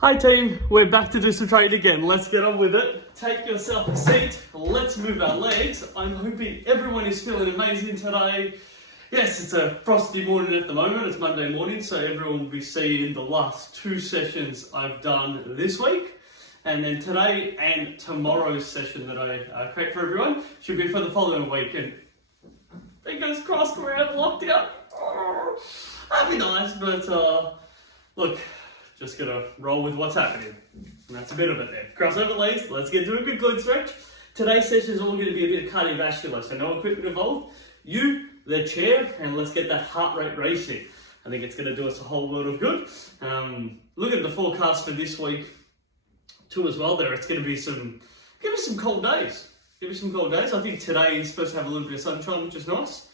Hi team, we're back to do some training again. Let's get on with it. Take yourself a seat. Let's move our legs. I'm hoping everyone is feeling amazing today. Yes, it's a frosty morning at the moment. It's Monday morning, so everyone will be seeing the last two sessions I've done this week. And then today and tomorrow's session that I create for everyone should be for the following week. And fingers crossed we're out of lockdown. That'd be nice, but look, just gonna roll with what's happening. And that's a bit of it there. Cross over legs, let's get to a good glute stretch. Today's session is all gonna be a bit of cardiovascular, so no equipment involved. You, the chair, and let's get that heart rate racing. I think it's gonna do us a whole lot of good. Look at the forecast for this week too as well there. It's gonna be give us some cold days. Give us some cold days. I think today is supposed to have a little bit of sunshine, which is nice.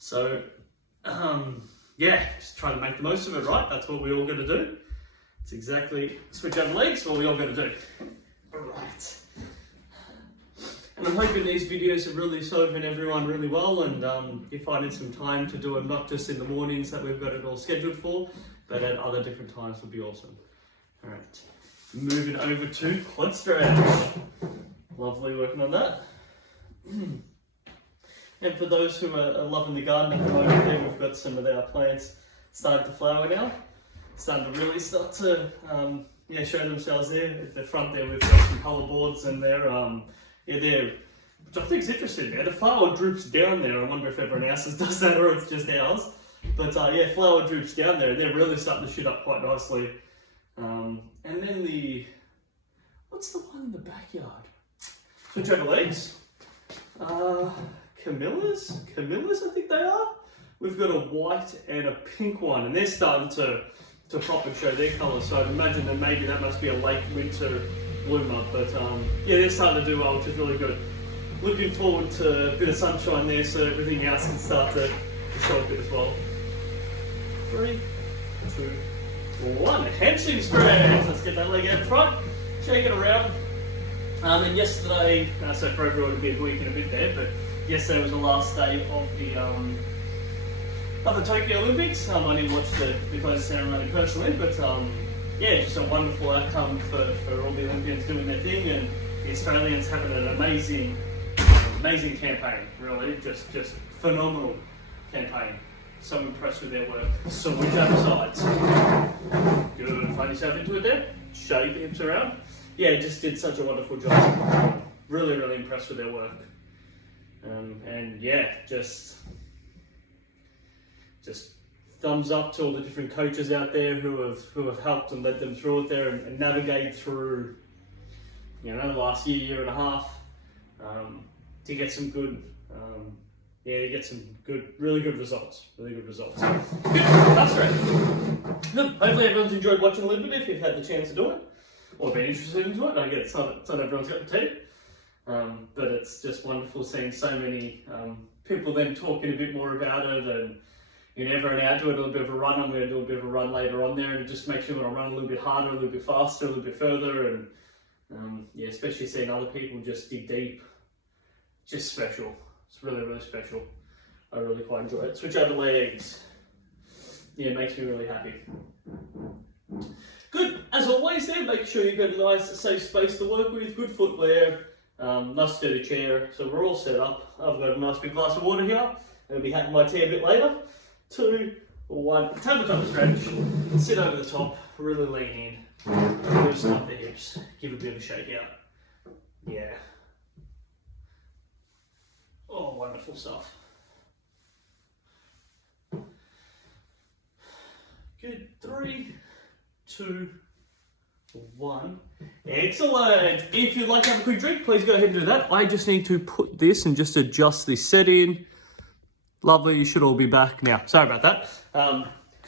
So, yeah, just try to make the most of it, right? That's what we all gotta do. It's exactly switch over legs, what we all got to do. Alright. And I'm hoping these videos are really serving everyone really well, and you're finding some time to do them, not just in the mornings that we've got it all scheduled for, but at other different times would be awesome. Alright. Moving over to quad stretch. Lovely working on that. And for those who are loving the garden at the moment, there we've got some of our plants starting to flower now. Starting to really start to show themselves there. At the front there we've got some colour boards, and they're which I think is interesting. The flower droops down there. I wonder if everyone else's does that or it's just ours. But yeah, flower droops down there. They're really starting to shoot up quite nicely. And then what's the one in the backyard? Switch over legs. Camellias I think they are. We've got a white and a pink one, and they're starting to pop and show their colours, so I'd imagine that maybe that must be a late winter bloomer, but yeah, they're starting to do well, which is really good. Looking forward to a bit of sunshine there so everything else can start to show a bit as well. 3, 2, 1, hamstring stretch. Let's get that leg out front, shake it around. And yesterday, so for everyone it'll be a week and a bit there, but yesterday was the last day of the Tokyo Olympics. I didn't watch the closing ceremony personally, but yeah, just a wonderful outcome for all the Olympians doing their thing, and the Australians having an amazing campaign. Really, just phenomenal campaign. So impressed with their work. So which other sides? Good. Find yourself into it there. Shake the hips around. Yeah, just did such a wonderful job. Really, really impressed with their work. And yeah, just thumbs up to all the different coaches out there who have helped and led them through it there and navigate through, the last year and a half, to get some good, really good results. Good. That's great. Good. Hopefully everyone's enjoyed watching a little bit if you've had the chance to do it or been interested into it. I get it's not everyone's got the tape. But it's just wonderful seeing so many people then talking a bit more about it, and everyone out doing a little bit of a run. I'm going to do a bit of a run later on there, and it just makes me want to run a little bit harder, a little bit faster, a little bit further, and yeah, especially seeing other people just dig deep. Just special. It's really, really special. I really quite enjoy it. Switch over legs. Yeah, it makes me really happy. Good. As always there, make sure you've got a nice safe space to work with, good footwear, nice sturdy chair. So we're all set up. I've got a nice big glass of water here. I'll be having my tea a bit later. 2, 1, tabletop stretch, sit over the top, really lean in, loosen up the hips, give a bit of a shake out. Yeah. Oh, wonderful stuff. Good. 3, 2, 1. Excellent. If you'd like to have a quick drink, please go ahead and do that. I just need to put this and just adjust this setting. Lovely, you should all be back now. Sorry about that.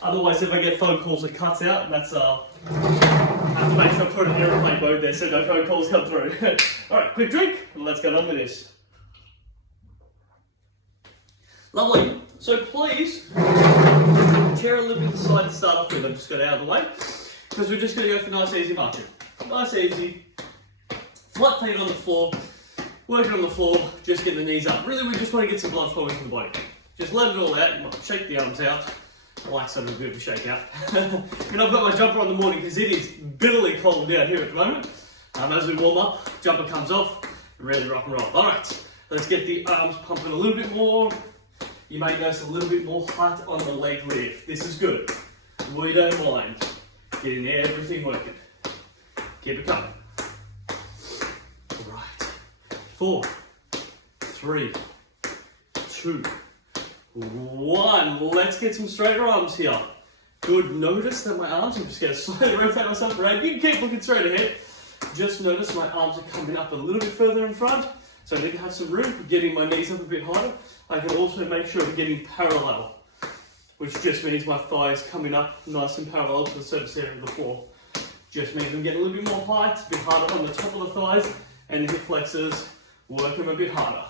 Otherwise, if I get phone calls, it cuts out, and that's, I have to make sure I put it in airplane mode there so no phone calls come through. All right, quick drink, and let's get on with this. Lovely. So please, chair a little bit to the side to start off with. I've just got it out of the way, because we're just going to go for nice, easy marching. Nice, easy. Flat feet on the floor. Working on the floor, just get the knees up. Really, we just want to get some blood flowing from the body. Just let it all out, shake the arms out, I like something a bit of a shakeout. And I've got my jumper on the morning because it is bitterly cold down here at the moment. As we warm up, jumper comes off, ready to rock and roll. Alright, let's get the arms pumping a little bit more. You may notice a little bit more height on the leg lift. This is good. We don't mind. Getting everything working. Keep it coming. Alright. 4, 3, 2, 1. Let's get some straighter arms here. Good. Notice that my arms, I'm just going to slowly rotate myself around. You can keep looking straight ahead. Just notice my arms are coming up a little bit further in front. So I need to have some room, getting my knees up a bit higher. I can also make sure I'm getting parallel, which just means my thighs coming up nice and parallel to the surface area of the floor. Just means I'm getting a little bit more height, a bit harder on the top of the thighs, and the hip flexors working a bit harder.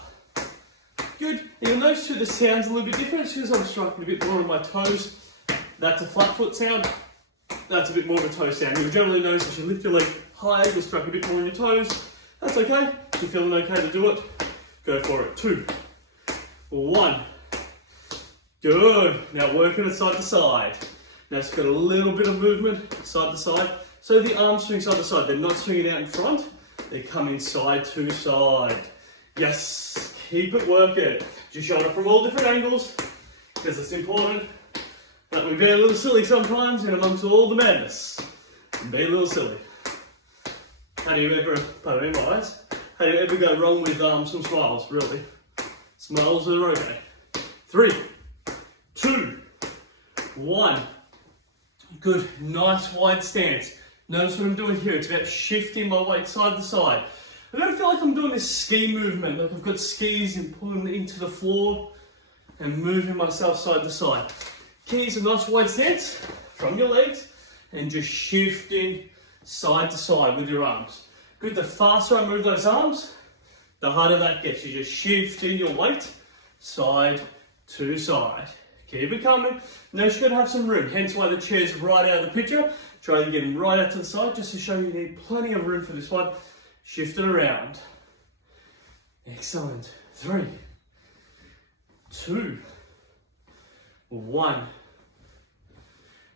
Good. You'll notice too the sound's a little bit different because I'm striking a bit more on my toes. That's a flat foot sound. That's a bit more of a toe sound. You'll generally notice as you lift your leg higher, you'll strike a bit more on your toes. That's okay. If you're feeling okay to do it, go for it. 2, 1. Good. Now working it side to side. Now it's got a little bit of movement side to side. So the arms swing side to side. They're not swinging out in front. They're coming side to side. Yes. Keep it working. Just show it from all different angles because it's important that we be a little silly sometimes in amongst all the madness. Be a little silly. How do you ever, pardon me, my eyes, how do you ever go wrong with some smiles, really? Smiles are okay. 3, 2, 1. Good, nice wide stance. Notice what I'm doing here. It's about shifting my weight side to side. I've got to feel like I'm doing this ski movement, like I've got skis and pulling them into the floor and moving myself side to side. Keys a nice wide stance from your legs and just shifting side to side with your arms. Good, the faster I move those arms, the harder that gets. You're just shifting your weight side to side. Keep it coming. Notice you're going to have some room, hence why the chair's right out of the picture. Try to get him right out to the side just to show you need plenty of room for this one. Shift it around. Excellent. 3, 2, 1.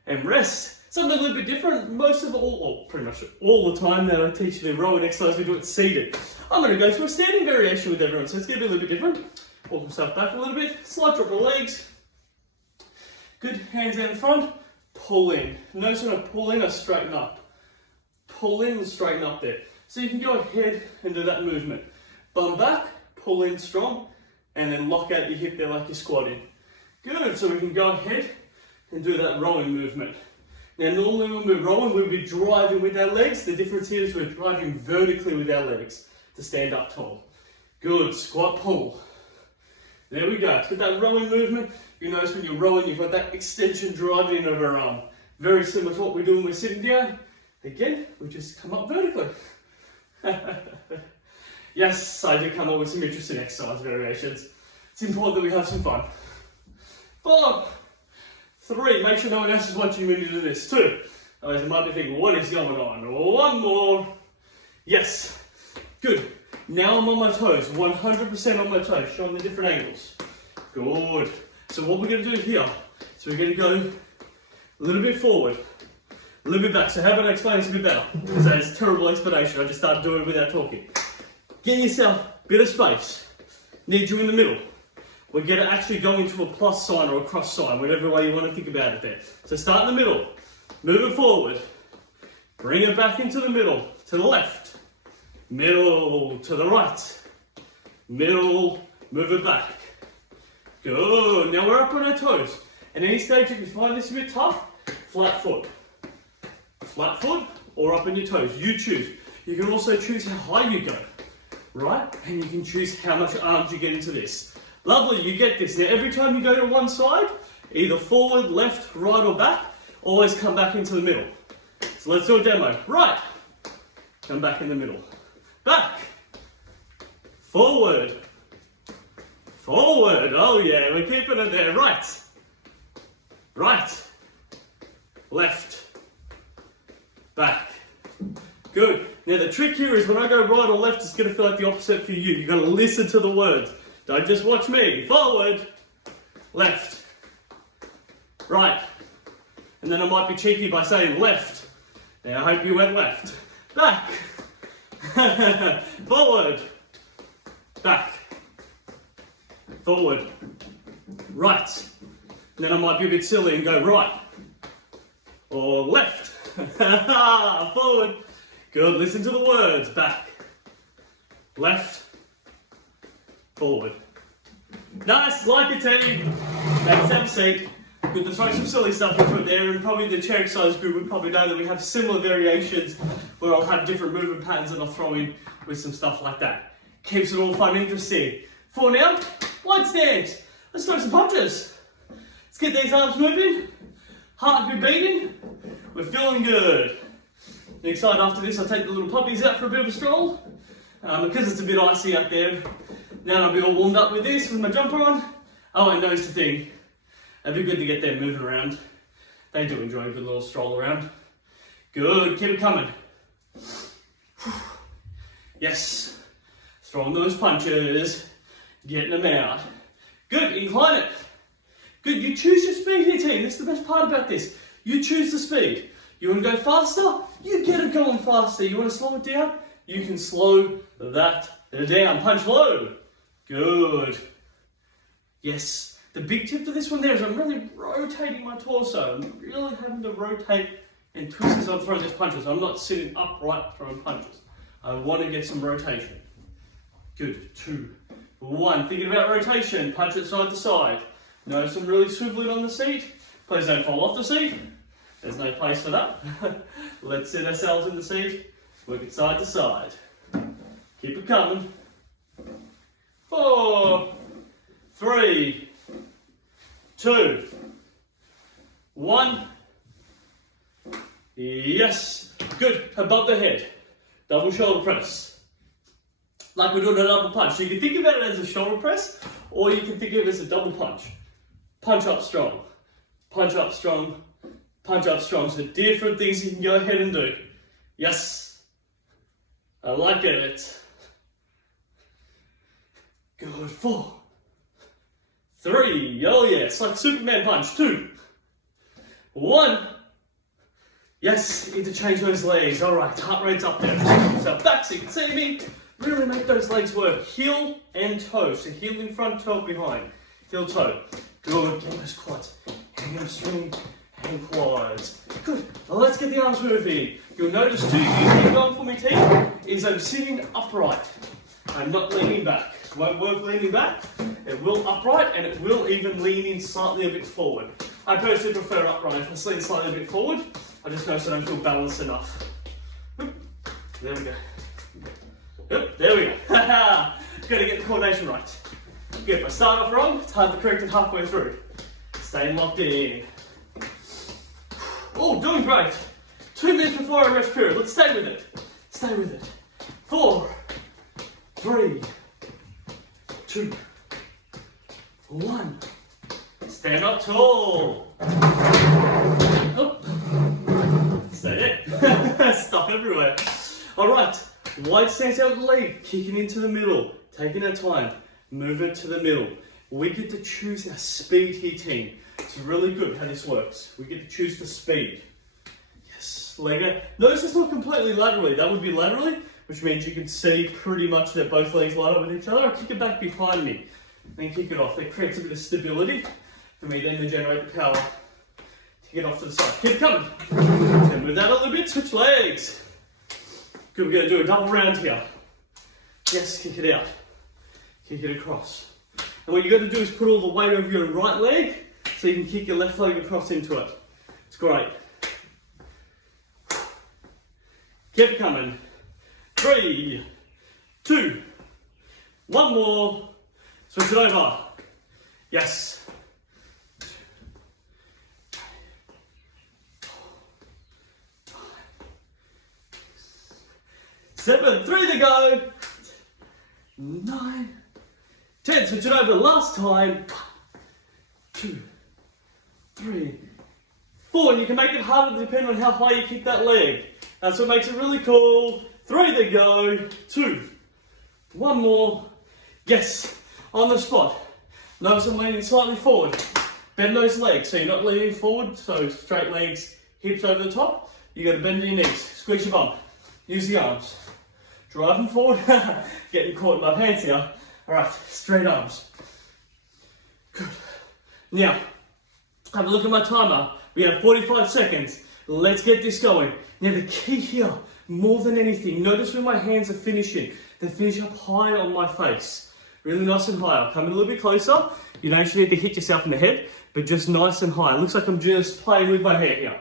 And rest. Something a little bit different. Most of all, or pretty much all the time that I teach you the rowing exercise, we do it seated. I'm going to go through a standing variation with everyone, so it's going to be a little bit different. Walk myself back a little bit. Slight drop of legs. Good. Hands out in front. Pull in. Notice when I pull in, I straighten up. Pull in and straighten up there. So you can go ahead and do that movement. Bum back, pull in strong, and then lock out your hip there like you're squatting. Good, so we can go ahead and do that rowing movement. Now normally when we're rowing, we'll be driving with our legs. The difference here is we're driving vertically with our legs to stand up tall. Good, squat, pull. There we go. With that rowing movement, you notice when you're rowing, you've got that extension driving in of our arm. Very similar to what we do when we're sitting down. Again, we just come up vertically. Yes, I do come up with some interesting exercise variations. It's important that we have some fun. 4, 3, make sure no one else is watching when you do this. 2, otherwise you might be thinking, what is going on? 1 more. Yes, good. Now I'm on my toes, 100% on my toes, showing the different angles. Good. So what we're going to do here, so we're going to go a little bit forward, a little bit back. So how about I explain this a bit better? Because that is a terrible explanation. I just started doing it without talking. Get yourself a bit of space. Need you in the middle. We're going to actually go into a plus sign or a cross sign, whatever way you want to think about it there. So start in the middle. Move it forward. Bring it back into the middle. To the left. Middle. To the right. Middle. Move it back. Good. Now we're up on our toes. At any stage if you find this a bit tough, flat foot. Flat foot or up on your toes, you choose. You can also choose how high you go, right? And you can choose how much arms you get into this. Lovely, you get this. Now every time you go to one side, either forward, left, right or back, always come back into the middle. So let's do a demo. Right, come back in the middle. Back, forward, forward. Oh yeah, we're keeping it there. Right, right, left, back. Good. Now the trick here is when I go right or left, it's going to feel like the opposite for you. You've got to listen to the words. Don't just watch me. Forward, left, right, And then I might be cheeky by saying left. Now I hope you went left. Back. Forward. Back. Forward. Right. And then I might be a bit silly and go right. Or left. Forward. Good, listen to the words. Back. Left. Forward. Nice, like a team. Let's have a seat. Good to throw some silly stuff into it there, and probably the chair exercise group would probably know that we have similar variations where I'll have different movement patterns that I'll throw in with some stuff like that. Keeps it all fun and interesting. For now, wide stance. Let's throw some punches. Let's get these arms moving. Heart be beating. We're feeling good. Next side after this, I'll take the little puppies out for a bit of a stroll. Because it's a bit icy out there, now I'll be all warmed up with this, with my jumper on. Oh, and knows the thing. It'd be good to get them moving around. They do enjoy a good little stroll around. Good, keep it coming. Yes, throwing those punches, getting them out. Good, incline it. Good, you choose your speed here, team. That's the best part about this. You choose the speed. You want to go faster? You get it going faster. You want to slow it down? You can slow that down. Punch low. Good. Yes. The big tip to this one there is I'm really rotating my torso. I'm really having to rotate and twist as I'm throwing these punches. I'm not sitting upright throwing punches. I want to get some rotation. Good. 2, 1. Thinking about rotation. Punch it side to side. Notice I'm really swiveling on the seat. Please don't fall off the seat. There's no place for that. Let's sit ourselves in the seat. Work it side to side. Keep it coming. 4, 3, 2, 1. Yes. Good. Above the head. Double shoulder press. Like we're doing a double punch. So you can think about it as a shoulder press, or you can think of it as a double punch. Punch up strong. Punch up strong. Punch up strong. So different things you can go ahead and do. Yes. I like it. Good. 4, 3. Oh yeah, it's like Superman punch. 2, 1. Yes, interchange those legs. All right, heart rate's up there. So back so you can see me. Really make those legs work. Heel and toe. So heel in front, toe behind. Heel, toe. Good. Get those quads. Hamstring and quads. Good. Now let's get the arms moving. You'll notice too, you keep going for me, team, is I'm sitting upright. I'm not leaning back. It won't work leaning back. It will upright, and it will even lean in slightly a bit forward. I personally prefer upright. If I lean slightly a bit forward, I just notice I don't feel balanced enough. There we go. Yep, there we go. Got to get the coordination right. Good, if I start off wrong, it's hard to correct it halfway through. Staying locked in. Oh, doing great. 2 minutes before our rest period. Let's stay with it. Stay with it. 4, 3, 2, 1. Stand up tall. Oh. Stay there. Stuff everywhere. All right. Wide stance out the leg. Kicking into the middle. Taking our time. Move it to the middle. We get to choose our speed here, team. It's really good how this works. We get to choose the speed. Yes, leg out. Notice it's not completely laterally. That would be laterally, which means you can see pretty much that both legs line up with each other. I'll kick it back behind me, then kick it off. That creates a bit of stability for me then to generate the power to get off to the side. Keep coming. So move that a little bit, switch legs. Good, we're going to do a double round here. Yes, kick it out. Kick it across. And what you've got to do is put all the weight over your right leg so you can kick your left leg across into it. It's great. Keep coming. 3, 2, 1 more. Switch it over. Yes. 7, 3 to go. 9, 10. Switch it over last time. 2, 3, 4. And you can make it harder depending on how high you kick that leg. That's what makes it really cool. 3 to go. 2, 1 more. Yes, on the spot. Notice I'm leaning slightly forward. Bend those legs so you're not leaning forward, so straight legs, hips over the top. You got to bend your knees, squeeze your bum, use the arms. Drive them forward, getting caught in my pants here. All right, straight arms. Good. Now, have a look at my timer. We have 45 seconds. Let's get this going. Now the key here, more than anything, notice where my hands are finishing. They finish up high on my face. Really nice and high. I'll come in a little bit closer. You don't actually need to hit yourself in the head, but just nice and high. It looks like I'm just playing with my hair here.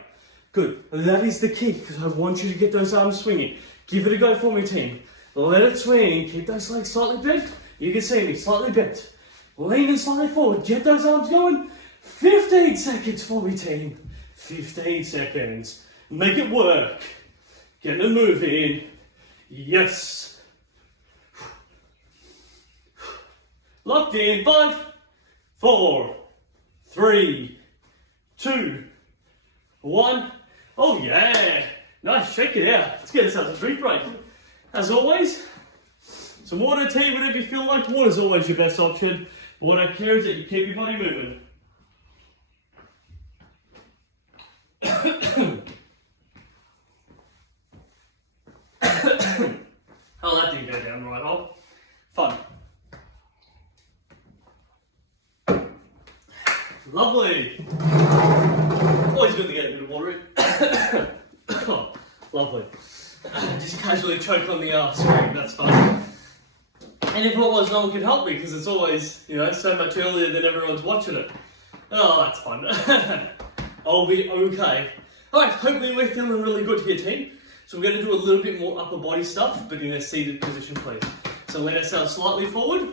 Good. That is the key, because I want you to get those arms swinging. Give it a go for me, team. Let it swing. Keep those legs slightly bent. You can see me, slightly bent. Leaning slightly forward. Get those arms going. 15 seconds for me, team. 15 seconds. Make it work. Get them moving. Yes. Locked in. 5, 4, 3, 2, 1. Oh yeah. Nice. Shake it out. Let's get ourselves a drink break. As always, some water, tea, whatever you feel like. Water's always your best option. What I care is that you keep your body moving. Oh, that didn't go down the right hole. Fun. Lovely. Always good to get a bit of water in. Oh, lovely. Just casually choke on the screen, that's fun. And if it was, no one could help me because it's always, so much earlier than everyone's watching it. Oh, that's fun. I'll be okay. Alright, hopefully we're feeling really good here, team. So we're going to do a little bit more upper body stuff, but in a seated position, please. So lean ourselves slightly forward.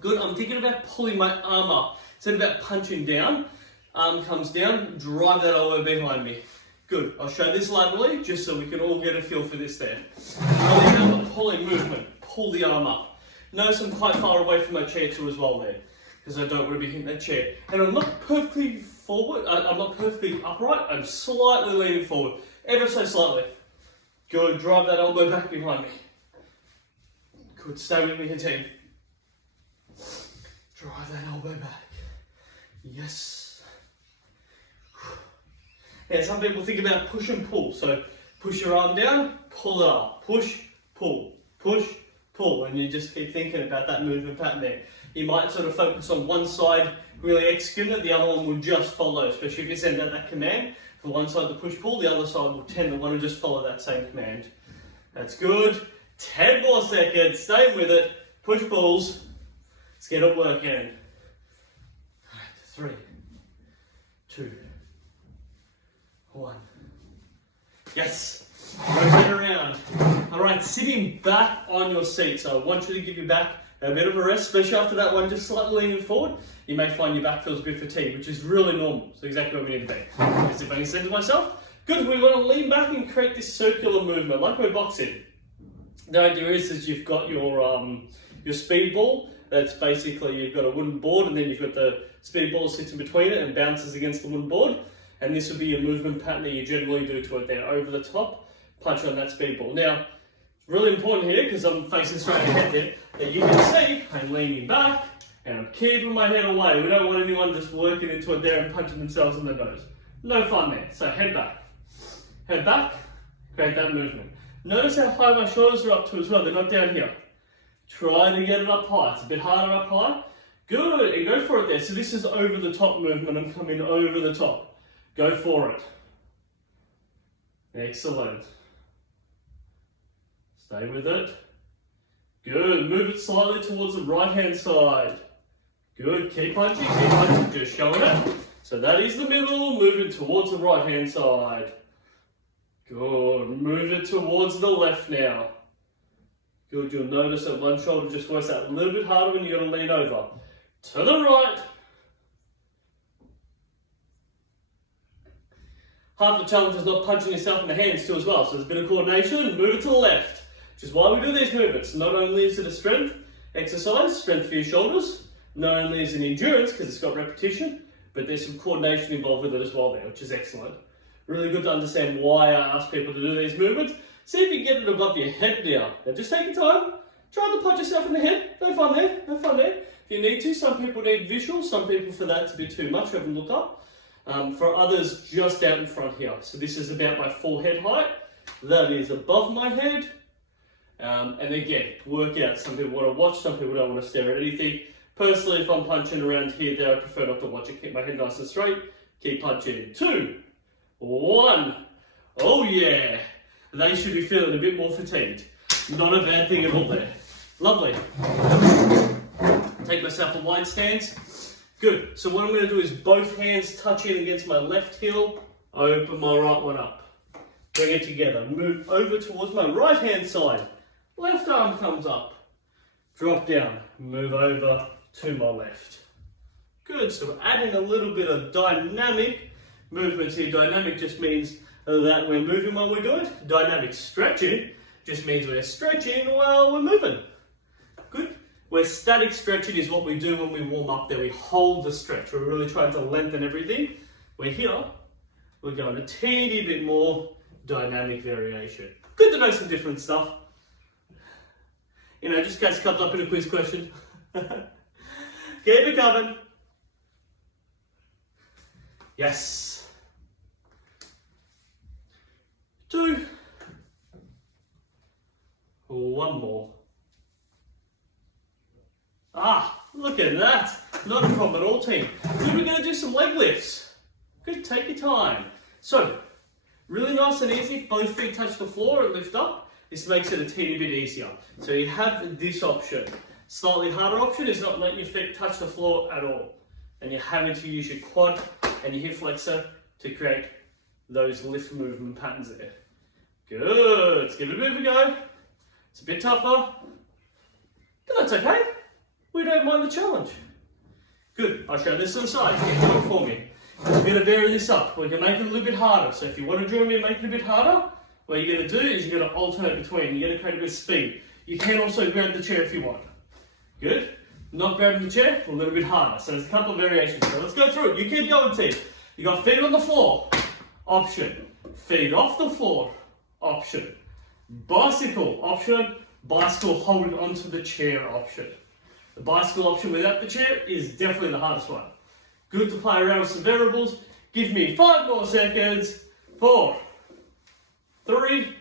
Good, I'm thinking about pulling my arm up. Instead of about punching down, arm comes down, drive that elbow behind me. Good, I'll show this laterally, just so we can all get a feel for this there. Really have a pulling movement, pull the arm up. Notice I'm quite far away from my chair too as well there, because I don't want to be hitting that chair. And I'm not perfectly forward, I'm not perfectly upright, I'm slightly leaning forward, ever so slightly. Good, drive that elbow back behind me. Good, stay with me here, team. Drive that elbow back. Yes. Now, some people think about push and pull. So push your arm down, pull it up. Push, pull, and you just keep thinking about that movement pattern there. You might sort of focus on one side, really execute it, the other one will just follow, especially if you send out that command. For one side to push, pull, the other side will tend to want to just follow that same command. That's good. 10 more seconds, stay with it. Push, pulls. Let's get it working. All right, 3, 2, 1. Yes, rotate around. All right, sitting back on your seat. So I want you to give your back a bit of a rest, especially after that one, just slightly leaning forward. You may find your back feels a bit fatigued, which is really normal. So exactly what we need to be. As if I can say to myself, good, we want to lean back and create this circular movement, like we're boxing. The idea is you've got your speed ball. That's basically, you've got a wooden board and then you've got the speed ball sits in between it and bounces against the wooden board. And this would be a movement pattern that you generally do to it there, over the top, punch on that speed ball. Now, it's really important here, because I'm facing straight ahead there, that you can see I'm leaning back and I'm keeping my head away. We don't want anyone just working into it there and punching themselves in the nose. No fun there. So head back, create that movement. Notice how high my shoulders are up to as well, they're not down here. Try to get it up high. It's a bit harder up high. Good, and go for it there. So this is over the top movement. I'm coming over the top. Go for it. Excellent. Stay with it. Good, move it slightly towards the right hand side. Good, keep punching, just showing it. So that is the middle, move it towards the right hand side. Good, move it towards the left now. Good, you'll notice that one shoulder just works out a little bit harder when you've got to lean over. To the right. Half the challenge is not punching yourself in the hands too as well, so there's a bit of coordination. Move it to the left, which is why we do these movements. Not only is it a strength exercise, strength for your shoulders, not only is it endurance because it's got repetition, but there's some coordination involved with it as well there, which is excellent. Really good to understand why I ask people to do these movements. See if you get it above your head now. Now just take your time, try to punch yourself in the head. No fun there, no fun there. If you need to, some people need visuals, some people for that to be too much, have them look up. For others, just out in front here. So this is about my forehead height. That is above my head. And again, work out. Some people want to watch, some people don't want to stare at anything. Personally, if I'm punching around here, then I prefer not to watch it. Keep my head nice and straight. Keep punching. 2, 1. Oh yeah. They should be feeling a bit more fatigued. Not a bad thing at all there. Lovely. Take myself a wide stance. Good. So what I'm going to do is both hands touch in against my left heel. Open my right one up. Bring it together. Move over towards my right hand side. Left arm comes up. Drop down. Move over to my left. Good. So we're adding a little bit of dynamic movements here. Dynamic just means that we're moving while we're doing it. Dynamic stretching just means we're stretching while we're moving. Good. Where static stretching is what we do when we warm up there. We hold the stretch. We're really trying to lengthen everything. We're here. We're going a teeny bit more dynamic variation. Good to know some different stuff. You know, just in case it comes up in a quiz question. Keep it coming. Yes. 2. 1 more. Ah, look at that. Not a problem at all, team. Then we're going to do some leg lifts. Good, take your time. So, really nice and easy. Both feet touch the floor and lift up. This makes it a teeny bit easier. So you have this option. Slightly harder option is not letting your feet touch the floor at all. And you're having to use your quad and your hip flexor to create those lift movement patterns there. Good, let's give it a bit of a go. It's a bit tougher, but that's okay. We don't mind the challenge. Good, I'll show this to the side. Get to it for me. We're going to vary this up. We're going to make it a little bit harder. So if you want to join me and make it a bit harder, what you're going to do is you're going to alternate between. You're going to create a bit of speed. You can also grab the chair if you want. Good. Not grabbing the chair, a little bit harder. So there's a couple of variations. So let's go through it. You keep going, team. You got feet on the floor. Option. Feet off the floor. Option. Bicycle. Option. Bicycle holding onto the chair. Option. The bicycle option without the chair is definitely the hardest one. Good to play around with some variables. Give me 5 more seconds. 4, 3,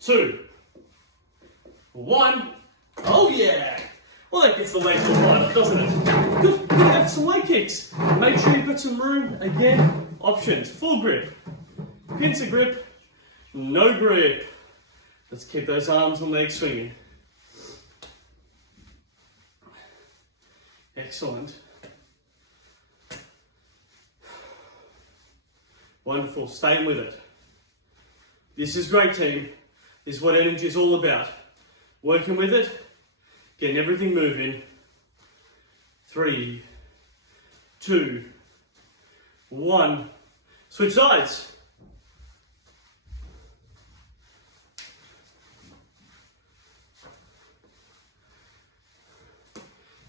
2, 1. Oh yeah! Well, that gets the legs all right up, doesn't it? Good. Good. Have some leg kicks. Make sure you've got some room. Again, options. Full grip. Pincer grip. No grip. Let's keep those arms and legs swinging. Excellent. Wonderful. Staying with it. This is great, team. This is what energy is all about. Working with it, getting everything moving. 3, 2, 1. Switch sides.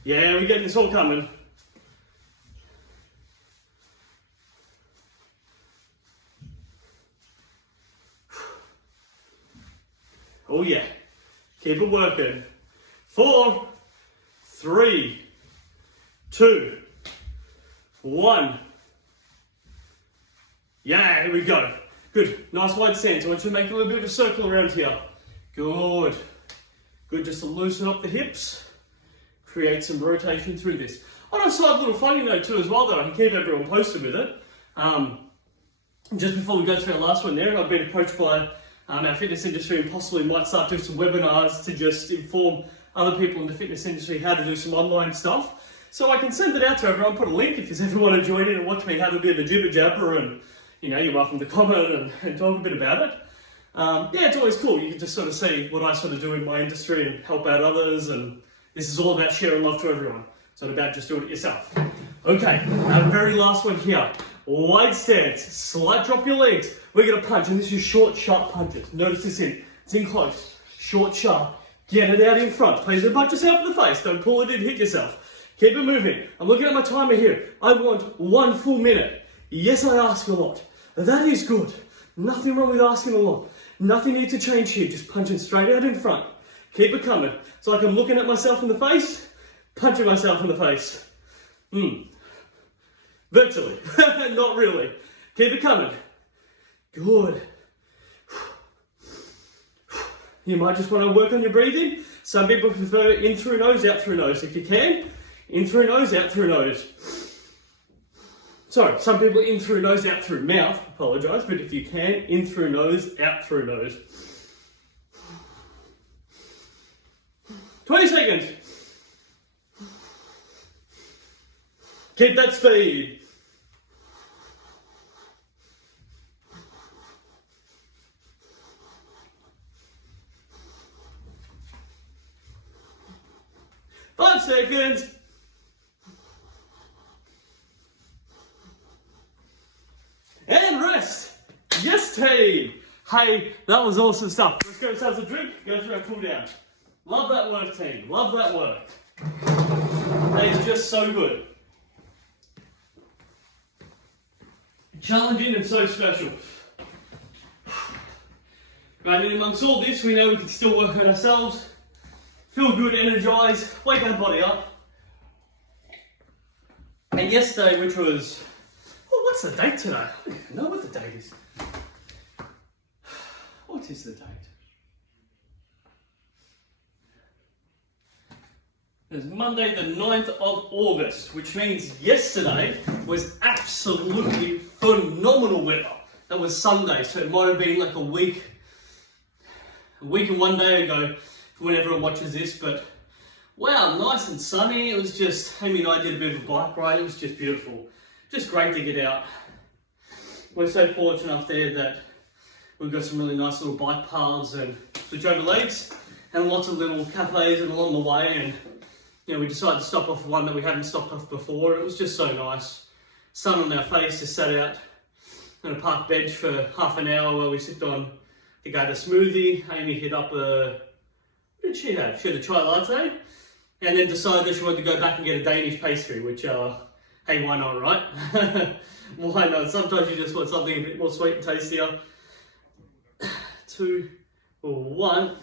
Yeah, we get this all coming. Oh yeah, keep it working. 4, 3, 2, 1. Yeah, here we go. Good, nice wide stance. I want you to make a little bit of a circle around here. Good. Good, just to loosen up the hips. Create some rotation through this. On a side little funny note too as well that I can keep everyone posted with it. Just before we go through our last one there, I've been approached by our fitness industry and possibly might start doing some webinars to just inform other people in the fitness industry how to do some online stuff. So I can send it out to everyone, put a link if you ever want to join in and watch me have a bit of a jibber jabber, and you know, you're welcome to comment and talk a bit about it. Yeah, it's always cool. You can just sort of see what I sort of do in my industry and help out others, and this is all about sharing love to everyone. It's not about just doing it yourself. Okay, our very last one here. Wide stance, slight drop your legs. We're gonna punch, and this is short, sharp punches. Notice this in, it's in close. Short, sharp, get it out in front. Please don't punch yourself in the face. Don't pull it in, hit yourself. Keep it moving. I'm looking at my timer here. I want 1 full minute. Yes, I ask a lot. That is good. Nothing wrong with asking a lot. Nothing needs to change here. Just punching straight out in front. Keep it coming. It's like I'm looking at myself in the face, punching myself in the face. Virtually. Not really. Keep it coming. Good. You might just want to work on your breathing. Some people prefer in through nose, out through nose. If you can, in through nose, out through nose. Sorry, some people in through nose, out through mouth. Apologise, but if you can, in through nose, out through nose. 20 seconds. Keep that speed. Five seconds. And rest. Yes, team. Hey, that was awesome stuff. Let's go have a drink, go through our cool down. Love that work, team. Love that work. That is just so good. Challenging and so special. Right, and amongst all this, we know we can still work on ourselves, feel good, energized, wake our body up. And yesterday, which was, well, what's the date today? I don't even know what the date is. What is the date? It's Monday the 9th of August, which means yesterday was absolutely phenomenal weather. That was Sunday, so it might have been like a week and 1 day ago when everyone watches this, but wow, nice and sunny. It was just, Amy and I did a bit of a bike ride. It was just beautiful. Just great to get out. We're so fortunate up there that we've got some really nice little bike paths and switch over legs and lots of little cafes and along the way, and you know, we decided to stop off one that we hadn't stopped off before. It was just so nice. Sun on our face, just sat out on a park bench for half an hour while we sipped on, I think I had a smoothie. Amy hit up what did she have? She had a chai latte, and then decided that she wanted to go back and get a Danish pastry, which, hey, why not, right? Why not? Sometimes you just want something a bit more sweet and tastier. 2 or 1.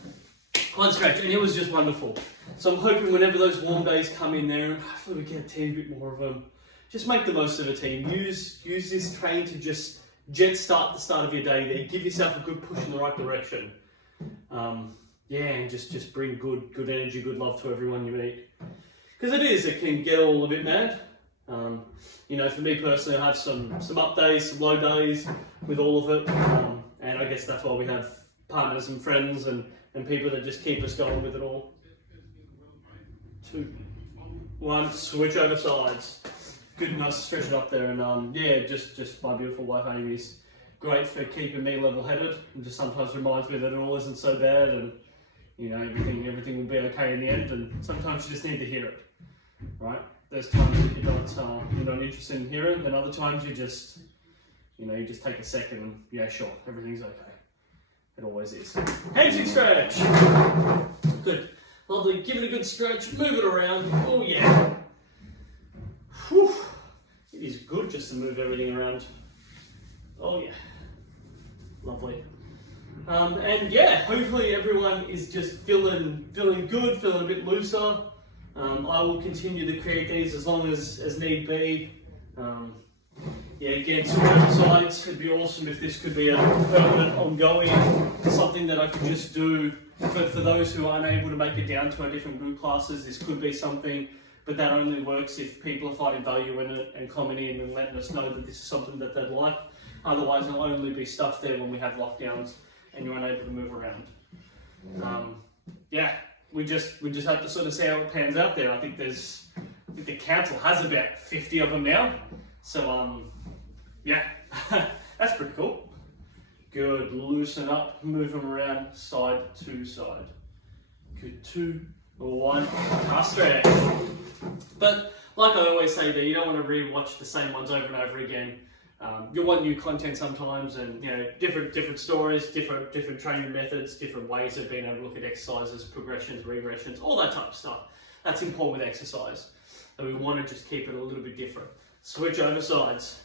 One stretch, and it was just wonderful. So I'm hoping whenever those warm days come in there, and hopefully we get a teeny bit more of them, just make the most of a team. Use this train to just jet start the start of your day there. Give yourself a good push in the right direction. Yeah, and just bring good energy, good love to everyone you meet. Because it can get all a bit mad. You know, for me personally, I have some up days, some low days with all of it. And I guess that's why we have partners and friends and people that just keep us going with it all. 2, 1, switch over sides. Good and nice to stretch it up there, and yeah, just my beautiful wife Amy's great for keeping me level-headed, and just sometimes reminds me that it all isn't so bad, and you know, everything will be okay in the end. And sometimes you just need to hear it, right? There's times that you're not interested in hearing, then other times you just take a second and yeah, sure, everything's okay. It always is. Hamstring stretch. Good. Lovely. Give it a good stretch. Move it around. Oh yeah. Whew. It is good just to move everything around. Oh yeah. Lovely. And yeah, hopefully everyone is just feeling good, feeling a bit looser. I will continue to create these as long as need be. Yeah, again, switch over sides. It'd be awesome if this could be a permanent, ongoing, something that I could just do for those who aren't able to make it down to our different group classes. This could be something, but that only works if people are finding value in it and commenting and letting us know that this is something that they'd like. Otherwise, it'll only be stuff there when we have lockdowns and you're unable to move around. Yeah, we just have to sort of see how it pans out there. I think the council has about 50 of them now. So yeah, that's pretty cool. Good, loosen up, move them around side to side. Good, 2 or 1, calf stretch. But like I always say there, you don't want to re-watch the same ones over and over again. You want new content sometimes, and you know, different stories, different training methods, different ways of being able to look at exercises, progressions, regressions, all that type of stuff. That's important with exercise. And we want to just keep it a little bit different. Switch over sides.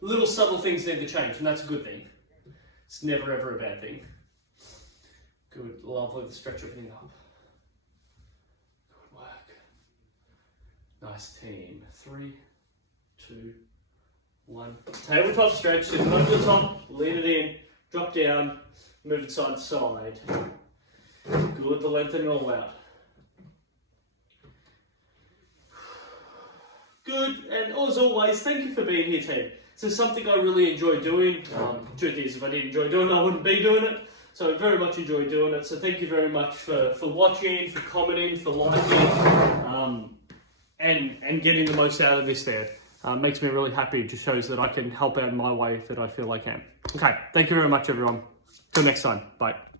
Little subtle things need to change, and that's a good thing. It's never ever a bad thing. Good, lovely. The stretch your hand up. Good work. Nice team. 3, 2, 1. Tabletop stretch. So come over the top, lean it in, drop down, move it side to side. Good, the lengthen all out. Good, and as always, thank you for being here, team. This is something I really enjoy doing. Truth is, if I didn't enjoy doing it, I wouldn't be doing it. So I very much enjoy doing it. So thank you very much for watching, for commenting, for liking, and getting the most out of this there. Makes me really happy. It just shows that I can help out in my way that I feel I can. Okay, thank you very much, everyone. Till next time. Bye.